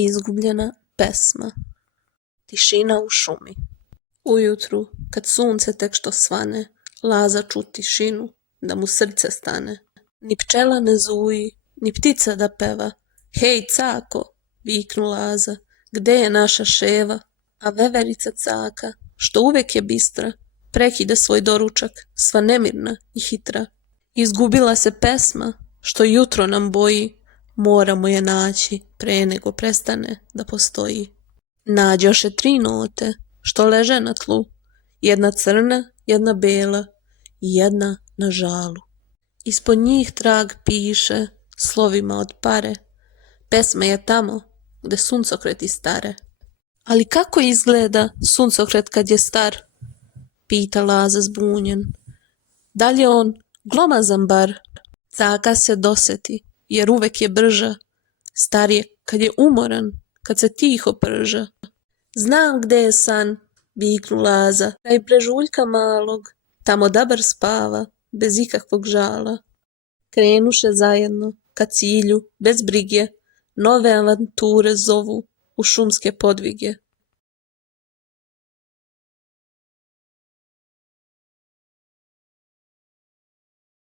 Izgubljena pesma. Tišina u šumi. Ujutru, kad sunce tek što svane, Laza ču tišinu, da mu srce stane. Ni pčela ne zuji, ni ptica da peva. Hej, cako, viknu Laza, gde je naša ševa? A veverica caka, što uvek je bistra, prekide svoj doručak, sva nemirna i hitra. Izgubila se pesma, što jutro nam boji, moramo je naći pre nego prestane da postoji. Nađoše 3 note, što leže na tlu, jedna crna, jedna bela i jedna na žalu. Ispod njih trag piše slovima od pare, pesma je tamo gde suncokreti stare. Ali kako izgleda suncokret kad je star? Pita Laza zbunjen. Da li je on glomazan bar? Caka se doseti, jer uvek je brža. Star je kad je umoran, kad se tiho prža. Znam gde je san, viknu Laza, kraj brežuljka malog, tamo dabar spava, bez ikakvog žala. Krenuše zajedno, ka cilju, bez brige, nove avanture zovu u šumske podvige.